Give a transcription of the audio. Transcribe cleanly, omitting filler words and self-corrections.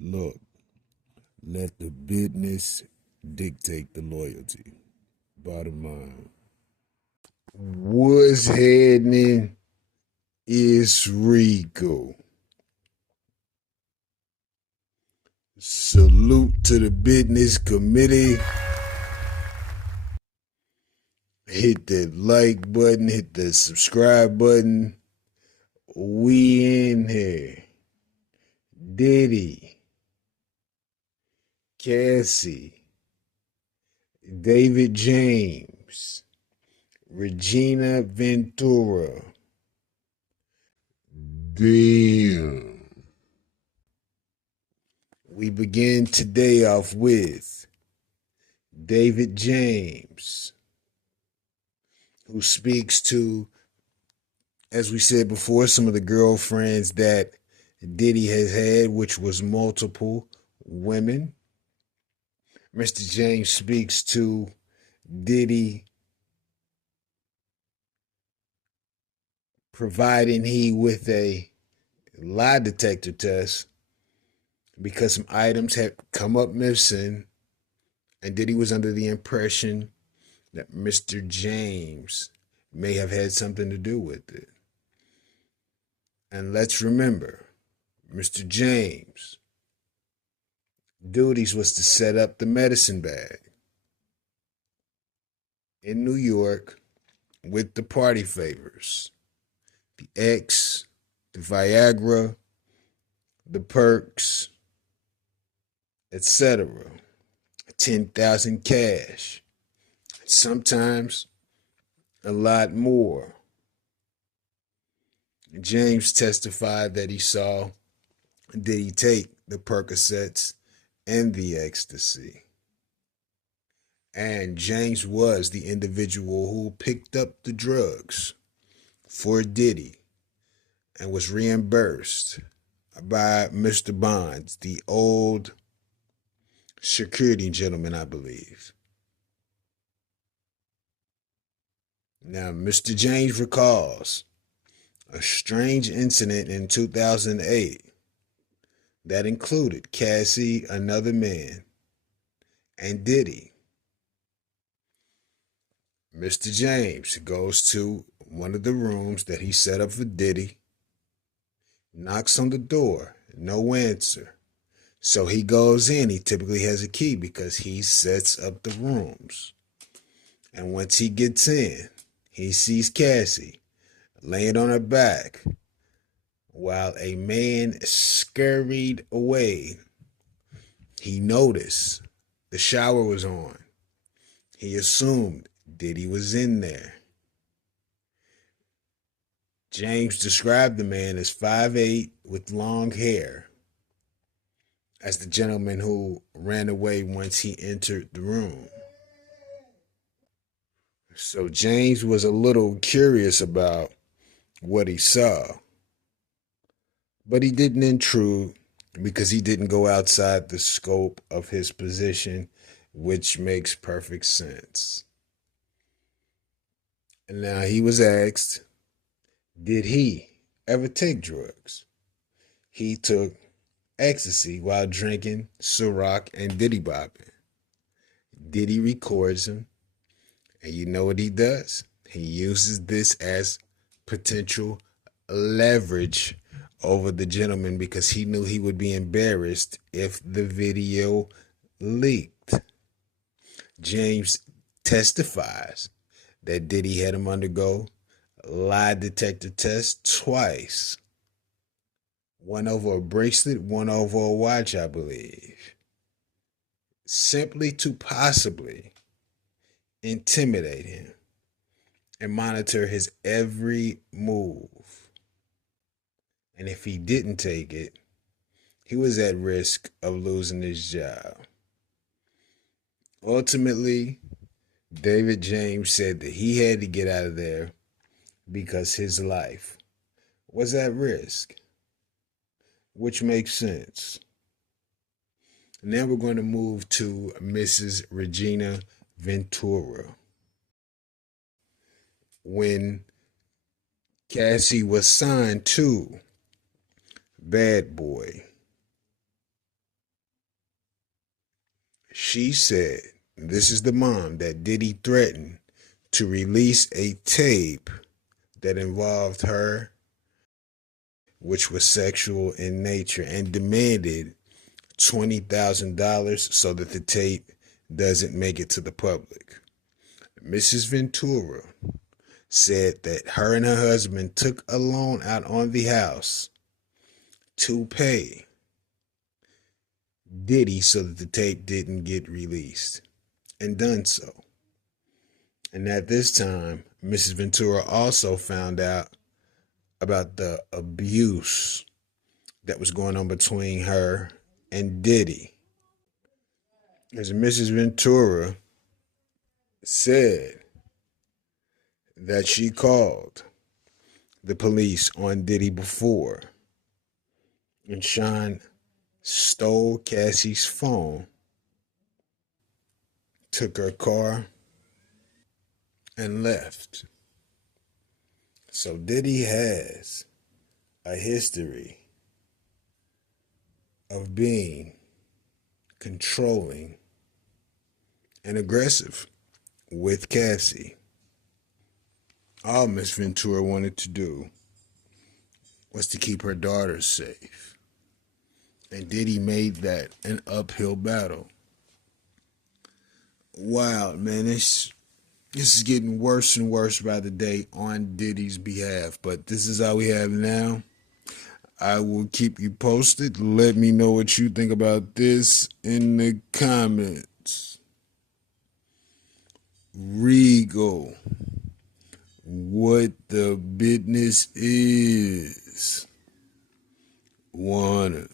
Look, let the business dictate the loyalty. Bottom line. What's happening is Rico. Salute to the business committee. Hit that like button, hit the subscribe button. We in here. Diddy, Cassie, David James, Regina Ventura. Damn. We begin today off with David James, who speaks to, as we said before, some of the girlfriends that Diddy has had, which was multiple women. Mr. James speaks to Diddy providing he with a lie detector test because some items had come up missing, and Diddy was under the impression that Mr. James may have had something to do with it. And let's remember, Mr. James' duties was to set up the medicine bag in New York with the party favors, the X, the Viagra, the perks, etc. 10,000 cash, sometimes a lot more. James testified that he saw Diddy take the Percocets and the ecstasy. And James was the individual who picked up the drugs for Diddy and was reimbursed by Mr. Bonds, the old security gentleman, I believe. Now, Mr. James recalls a strange incident in 2008 that included Cassie, another man, and Diddy. Mr. James goes to one of the rooms that he set up for Diddy, knocks on the door, no answer. So he goes in. He typically has a key because he sets up the rooms. And once he gets in, he sees Cassie laying on her back while a man scurried away. He noticed the shower was on. He assumed Diddy was in there. James described the man as 5'8" with long hair as the gentleman who ran away once he entered the room. So James was a little curious about what he saw, but he didn't intrude because he didn't go outside the scope of his position, which makes perfect sense. And now he was asked, did he ever take drugs? He took ecstasy while drinking Ciroc and Diddy bopping. Diddy records him, and you know what he does? He uses this as potential leverage over the gentleman because he knew he would be embarrassed if the video leaked. James testifies that Diddy had him undergo a lie detector test twice. One over a bracelet, one over a watch, I believe. Simply to possibly intimidate him and monitor his every move. And if he didn't take it, he was at risk of losing his job. Ultimately, David James said that he had to get out of there because his life was at risk, which makes sense. Now we're going to move to Mrs. Regina Ventura. When Cassie was signed to Bad Boy, She said, this is the mom, that Diddy threatened to release a tape that involved her, which was sexual in nature, and demanded $20,000 so that the tape doesn't make it to the public. Mrs. Ventura said that her and her husband took a loan out on the house to pay Diddy so that the tape didn't get released, and done so. And at this time, Mrs. Ventura also found out about the abuse that was going on between her and Diddy. As Mrs. Ventura said that she called the police on Diddy before, and Sean stole Cassie's phone, took her car, and left. So Diddy has a history of being controlling and aggressive with Cassie. All Miss Ventura wanted to do was to keep her daughters safe. And Diddy made that an uphill battle. Wow, man, this is getting worse and worse by the day on Diddy's behalf. But this is all we have now. I will keep you posted. Let me know what you think about this in the comments. Rico, what the business is. Wanna